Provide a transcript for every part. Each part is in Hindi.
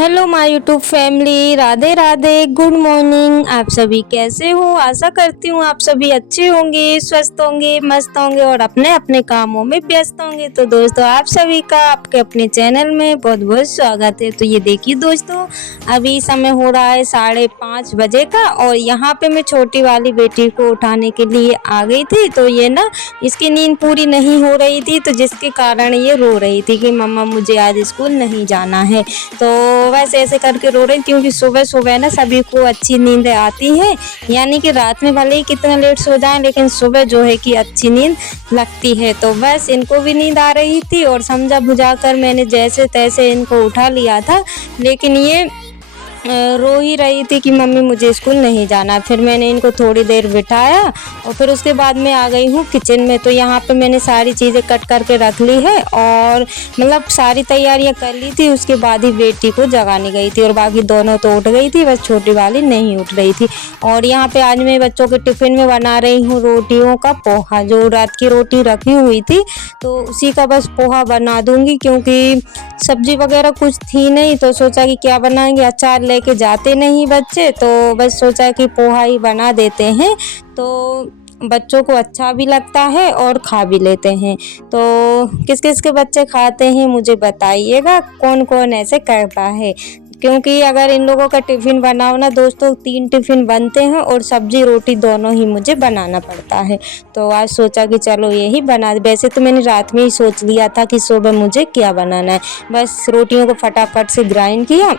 Hello my YouTube family, Radhe Radhe, good morning. आप सभी कैसे हो? आशा करती हूँ आप सभी अच्छे होंगे, स्वस्थ होंगे, मस्त होंगे और अपने अपने कामों में व्यस्त होंगे। तो दोस्तों आप सभी का आपके अपने चैनल में बहुत बहुत स्वागत है। तो ये देखिए दोस्तों, अभी समय हो रहा है 5:30 बजे का और यहाँ पे मैं छोटी वाली बेटी को उठाने के लिए आ गई थी। तो ये ना इसकी नींद पूरी नहीं हो रही थी, तो जिसके कारण ये रो रही थी कि मम्मा मुझे आज स्कूल नहीं जाना है। तो बस ऐसे करके रो रही क्योंकि सुबह सुबह ना सभी को अच्छी नींद आती है, यानी कि रात में भले ही कितना लेट सो जाए लेकिन सुबह जो है कि अच्छी नींद लगती है। तो बस इनको भी नींद आ रही थी और समझा बुझा कर मैंने जैसे तैसे इनको उठा लिया था, लेकिन ये रो ही रही थी कि मम्मी मुझे स्कूल नहीं जाना। फिर मैंने इनको थोड़ी देर बिठाया और फिर उसके बाद मैं आ गई हूँ किचन में। तो यहाँ पे मैंने सारी चीज़ें कट करके रख ली है और मतलब सारी तैयारियाँ कर ली थी। उसके बाद ही बेटी को जगाने गई थी और बाकी दोनों तो उठ गई थी, बस छोटी वाली नहीं उठ रही थी। और यहाँ पे आज मैं बच्चों के टिफ़िन में बना रही हूँ रोटियों का पोहा। जो रात की रोटी रखी हुई थी तो उसी का बस पोहा बना दूँगी, क्योंकि सब्जी वगैरह कुछ थी नहीं। तो सोचा कि क्या बनाएंगे, अचार लेके जाते नहीं बच्चे, तो बस सोचा कि पोहा ही बना देते हैं। तो बच्चों को अच्छा भी लगता है और खा भी लेते हैं। तो किस किस के बच्चे खाते हैं मुझे बताइएगा, कौन कौन ऐसे करता है। क्योंकि अगर इन लोगों का टिफ़िन बनाओ ना दोस्तों, 3 टिफ़िन बनते हैं और सब्जी रोटी दोनों ही मुझे बनाना पड़ता है। तो आज सोचा कि चलो यही बना। वैसे तो मैंने रात में ही सोच लिया था कि सुबह मुझे क्या बनाना है। बस रोटियों को फटाफट से ग्राइंड किया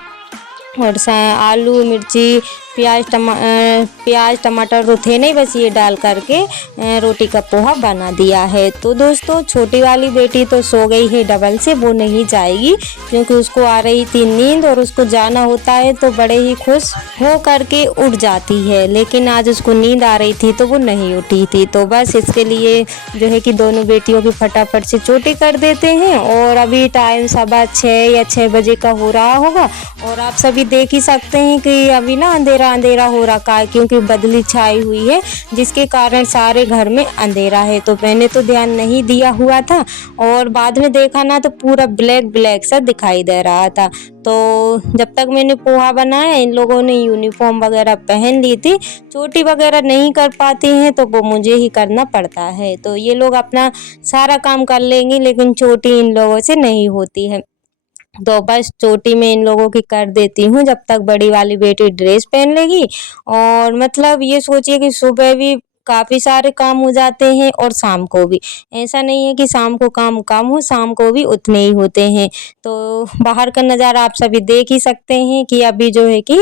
और आलू मिर्ची प्याज टमाटर तो थे नहीं, बस ये डाल करके रोटी का पोहा बना दिया है। तो दोस्तों छोटी वाली बेटी तो सो गई है डबल से, वो नहीं जाएगी क्योंकि उसको आ रही थी नींद और उसको जाना होता है तो बड़े ही खुश हो करके उठ जाती है। लेकिन आज उसको नींद आ रही थी तो वो नहीं उठी थी। तो बस इसके लिए जो है कि दोनों बेटियों की फटाफट से चोटी कर देते हैं। और अभी टाइम 6:15 या 6 बजे का हो रहा होगा और आप सभी देख ही सकते हैं कि अभी ना अंधेरा अंधेरा हो रखा है, क्योंकि बदली छाई हुई है जिसके कारण सारे घर में अंधेरा है। तो मैंने तो ध्यान नहीं दिया हुआ था और बाद में देखा ना तो पूरा ब्लैक ब्लैक सा दिखाई दे रहा था। तो जब तक मैंने पोहा बनाया इन लोगों ने यूनिफॉर्म वगैरह पहन ली थी। चोटी वगैरह नहीं कर पाती हैं तो वो मुझे ही करना पड़ता है। तो ये लोग अपना सारा काम कर लेंगी लेकिन चोटी इन लोगों से नहीं होती है। तो बस चोटी में इन लोगों की कर देती हूँ जब तक बड़ी वाली बेटी ड्रेस पहन लेगी। और मतलब ये सोचिए कि सुबह भी काफ़ी सारे काम हो जाते हैं और शाम को भी। ऐसा नहीं है कि शाम को काम कम हो, शाम को भी उतने ही होते हैं। तो बाहर का नज़ारा आप सभी देख ही सकते हैं कि अभी जो है कि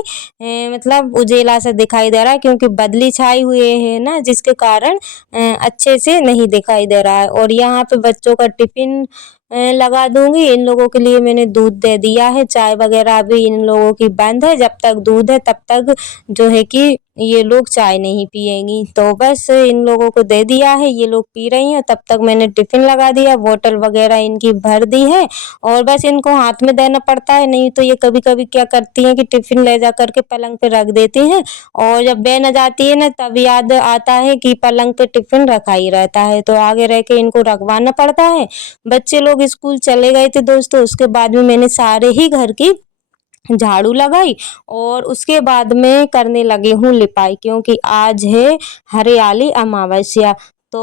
मतलब उजेला सा दिखाई दे रहा है, क्योंकि बदली छाई हुई है ना जिसके कारण अच्छे से नहीं दिखाई दे रहा है। और यहाँ पे बच्चों का टिफ़िन लगा दूंगी। इन लोगों के लिए मैंने दूध दे दिया है, चाय वगैरह अभी इन लोगों की बंद है। जब तक दूध है तब तक जो है कि ये लोग चाय नहीं पिएंगी। तो बस इन लोगों को दे दिया है, ये लोग पी रही हैं। तब तक मैंने टिफ़िन लगा दिया, बोतल वगैरह इनकी भर दी है और बस इनको हाथ में देना पड़ता है। नहीं तो ये कभी कभी क्या करती हैं कि टिफ़िन ले जा करके पलंग पे रख देती हैं और जब बहन आ जाती है ना तब याद आता है कि पलंग पे टिफ़िन रखा ही रहता है, तो आगे रह के इनको रखवाना पड़ता है। बच्चे लोग स्कूल चले गए थे दोस्तों, उसके बाद में मैंने सारे ही घर की झाड़ू लगाई और उसके बाद में करने लगी हूँ लिपाई, क्योंकि आज है हरियाली अमावस्या। तो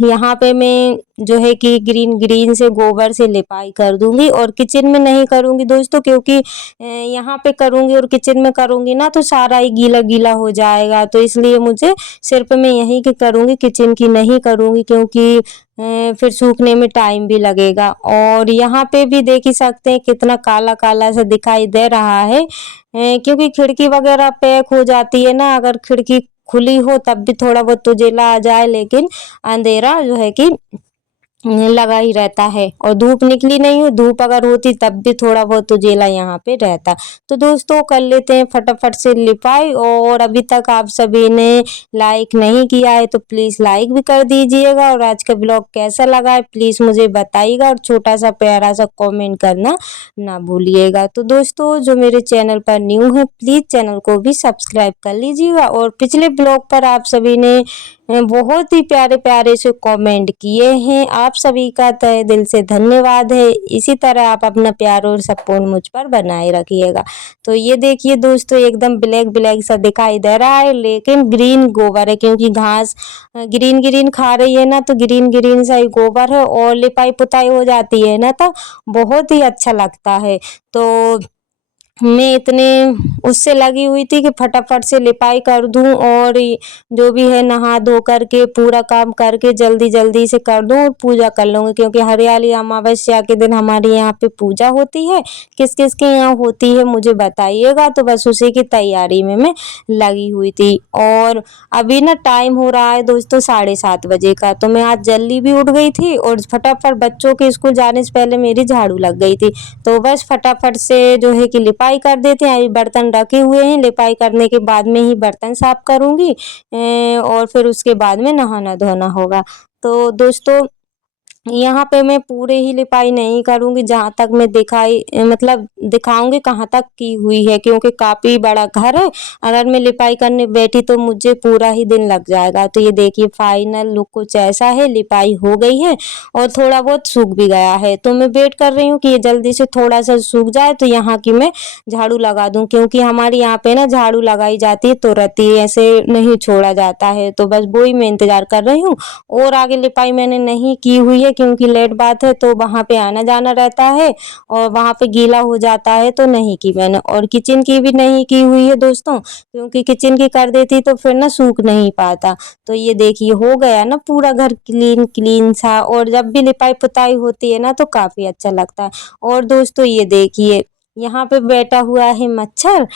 यहाँ पे मैं जो है कि ग्रीन ग्रीन से गोबर से लिपाई कर दूंगी और किचन में नहीं करूंगी दोस्तों, क्योंकि यहाँ पे करूंगी और किचन में करूंगी ना तो सारा ही गीला गीला हो जाएगा। तो इसलिए मुझे सिर्फ मैं यहीं की करूंगी, किचन की नहीं करूंगी, क्योंकि फिर सूखने में टाइम भी लगेगा। और यहाँ पे भी देख ही सकते हैं कितना काला काला सा दिखाई दे रहा है, क्योंकि खिड़की वगैरह पैक हो जाती है ना। अगर खिड़की खुली हो तब भी थोड़ा बहुत उजेला आ जाए, लेकिन अंधेरा जो है कि लगा ही रहता है। और धूप निकली नहीं हो, धूप अगर होती तब भी थोड़ा बहुत उजेला यहाँ पे रहता। तो दोस्तों कर लेते हैं फटाफट से लिपाई। और अभी तक आप सभी ने लाइक नहीं किया है तो प्लीज़ लाइक भी कर दीजिएगा। और आज का ब्लॉग कैसा लगा है प्लीज़ मुझे बताइएगा और छोटा सा प्यारा सा कमेंट करना ना भूलिएगा। तो दोस्तों जो मेरे चैनल पर न्यू है प्लीज़ चैनल को भी सब्सक्राइब कर लीजिएगा। और पिछले ब्लॉग पर आप सभी ने बहुत ही प्यारे प्यारे से कमेंट किए हैं। आप सभी का तहे दिल से धन्यवाद है। इसी तरह आप अपना प्यार और सपोर्ट मुझ पर बनाए रखिएगा। तो ये देखिए दोस्तों, एकदम ब्लैक ब्लैक सा दिखाई दे रहा है, लेकिन ग्रीन गोबर है, क्योंकि घास ग्रीन ग्रीन खा रही है ना, तो ग्रीन ग्रीन सा ही गोबर है। और लिपाई पुताई हो जाती है ना, तो बहुत ही अच्छा लगता है। तो मैं इतने उससे लगी हुई थी कि फटाफट से लिपाई कर दूं, और जो भी है नहा धो करके पूरा काम करके जल्दी जल्दी से कर दूं और पूजा कर लूँगी, क्योंकि हरियाली अमावस्या के दिन हमारे यहाँ पे पूजा होती है। किस किस के यहाँ होती है मुझे बताइएगा। तो बस उसी की तैयारी में मैं लगी हुई थी। और अभी ना टाइम हो रहा है दोस्तों 7:30 बजे का। तो मैं आज जल्दी भी उठ गई थी और फटाफट बच्चों के स्कूल जाने से पहले मेरी झाड़ू लग गई थी। तो बस फटाफट से जो है कि लिपाई कर देते हैं। अभी बर्तन रखे हुए हैं, लिपाई करने के बाद में ही बर्तन साफ करूँगी, और फिर उसके बाद में नहाना धोना होगा। तो दोस्तों, यहाँ पे मैं पूरे ही लिपाई नहीं करूँगी, जहाँ तक मैं मतलब दिखाऊँगी कहाँ तक की हुई है, क्योंकि काफ़ी बड़ा घर है। अगर मैं लिपाई करने बैठी तो मुझे पूरा ही दिन लग जाएगा। तो ये देखिए फाइनल लुक कुछ ऐसा है, लिपाई हो गई है और थोड़ा बहुत सूख भी गया है। तो मैं वेट कर रही हूँ कि ये जल्दी से थोड़ा सा सूख जाए तो यहाँ की मैं झाड़ू लगा दूँ, क्योंकि हमारे यहाँ पे ना झाड़ू लगाई जाती है तुरंत ही, ऐसे नहीं छोड़ा जाता है। तो बस वही मैं इंतज़ार कर रही हूँ। और आगे लिपाई मैंने नहीं की हुई है, क्योंकि लेट बात है तो वहाँ पे आना जाना रहता है और वहाँ पे गीला हो जाता है, तो नहीं की मैंने। और किचन की भी नहीं की हुई है दोस्तों, क्योंकि किचन की कर देती तो फिर ना सूख नहीं पाता। तो ये देखिए हो गया ना पूरा घर क्लीन क्लीन सा। और जब भी लिपाई पुताई होती है ना तो काफ़ी अच्छा लगता है। और दोस्तों ये देखिए, यहाँ पे बैठा हुआ है मच्छर,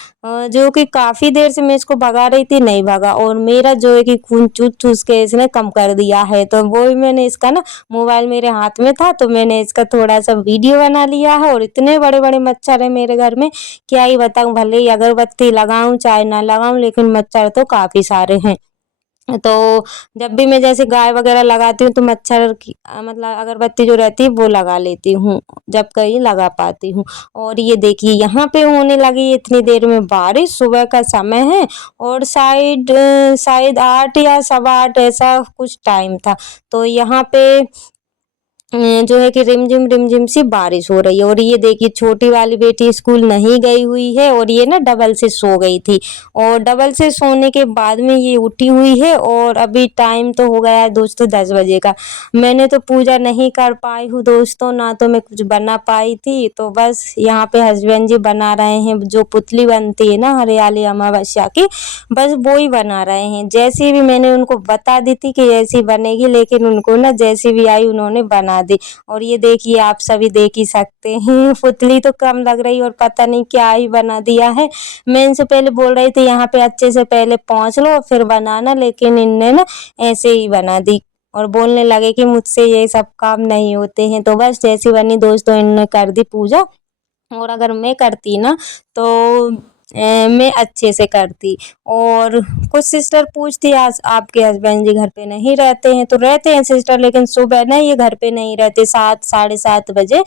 जो कि काफ़ी देर से मैं इसको भगा रही थी, नहीं भगा। और मेरा जो है कि खून चूस चूस के इसने कम कर दिया है। तो वो ही मैंने इसका ना, मोबाइल मेरे हाथ में था तो मैंने इसका थोड़ा सा वीडियो बना लिया है। और इतने बड़े बड़े मच्छर है मेरे घर में, क्या ही बताऊँ। भले ही अगरबत्ती लगाऊं चाहे ना लगाऊं, लेकिन मच्छर तो काफ़ी सारे हैं। तो जब भी मैं जैसे गाय वगैरह लगाती हूँ तो मच्छर की मतलब अगरबत्ती जो रहती है वो लगा लेती हूँ, जब कहीं लगा पाती हूँ। और ये देखिए यहाँ पे होने लगी इतनी देर में बारिश, सुबह का समय है और शायद 8 या सवा 8 ऐसा कुछ टाइम था। तो यहाँ पे जो है कि रिमझिम सी बारिश हो रही है। और ये देखिए छोटी वाली बेटी स्कूल नहीं गई हुई है, और ये ना डबल से सो गई थी। और डबल से सोने के बाद में ये उठी हुई है। और अभी टाइम तो हो गया है दोस्तों 10 बजे का। मैंने तो पूजा नहीं कर पाई हूँ दोस्तों, ना तो मैं कुछ बना पाई थी। तो बस यहाँ पे हस्बैंड जी बना रहे हैं, जो पुतली बनती है ना हरियाली अमावस्या की, बस वो ही बना रहे हैं। जैसी भी मैंने उनको बता दी थी कि ऐसी बनेगी, लेकिन उनको ना जैसी भी आई उन्होंने बना दी। और ये देखिए आप सभी देख ही सकते हैं, पुतली तो कम लग रही और पता नहीं क्या ही बना दिया है। मैं इनसे पहले बोल रही थी यहाँ पे अच्छे से पहले पहुँच लो फिर बनाना, लेकिन इनने ना ऐसे ही बना दी और बोलने लगे कि मुझसे ये सब काम नहीं होते हैं। तो बस जैसी बनी दोस्तों इन्होंने कर दी पूजा। और अगर मैं करती ना तो मैं अच्छे से करती। और कुछ सिस्टर पूछती आज आपके हस्बैंड जी घर पे नहीं रहते हैं, तो रहते हैं सिस्टर, लेकिन सुबह ना ये घर पे नहीं रहते, 7 7:30 बजे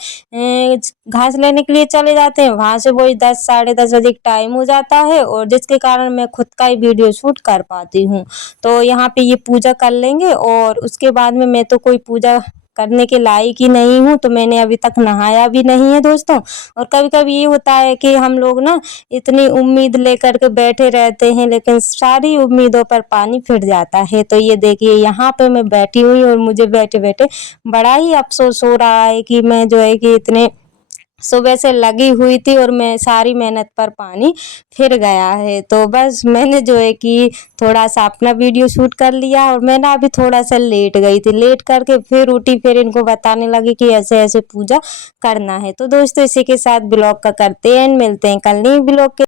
घास लेने के लिए चले जाते हैं। वहाँ से वही 10 10:30 बजे टाइम हो जाता है, और जिसके कारण मैं खुद का ही वीडियो शूट कर पाती हूँ। तो यहाँ पे ये पूजा कर लेंगे और उसके बाद में मैं तो कोई पूजा करने के लायक ही नहीं हूँ, तो मैंने अभी तक नहाया भी नहीं है दोस्तों। और कभी कभी ये होता है कि हम लोग ना इतनी उम्मीद लेकर के बैठे रहते हैं, लेकिन सारी उम्मीदों पर पानी फिर जाता है। तो ये देखिए यहाँ पे मैं बैठी हुई और मुझे बैठे बैठे बड़ा ही अफसोस हो रहा है कि मैं जो है कि इतने सुबह से लगी हुई थी और मैं सारी मेहनत पर पानी फिर गया है। तो बस मैंने जो है कि थोड़ा सा अपना वीडियो शूट कर लिया, और मैं ना अभी थोड़ा सा लेट गई थी, लेट करके फिर उठी, फिर इनको बताने लगी कि ऐसे ऐसे पूजा करना है। तो दोस्तों इसी के साथ ब्लॉग का करते हैं, मिलते हैं कल नई ब्लॉग के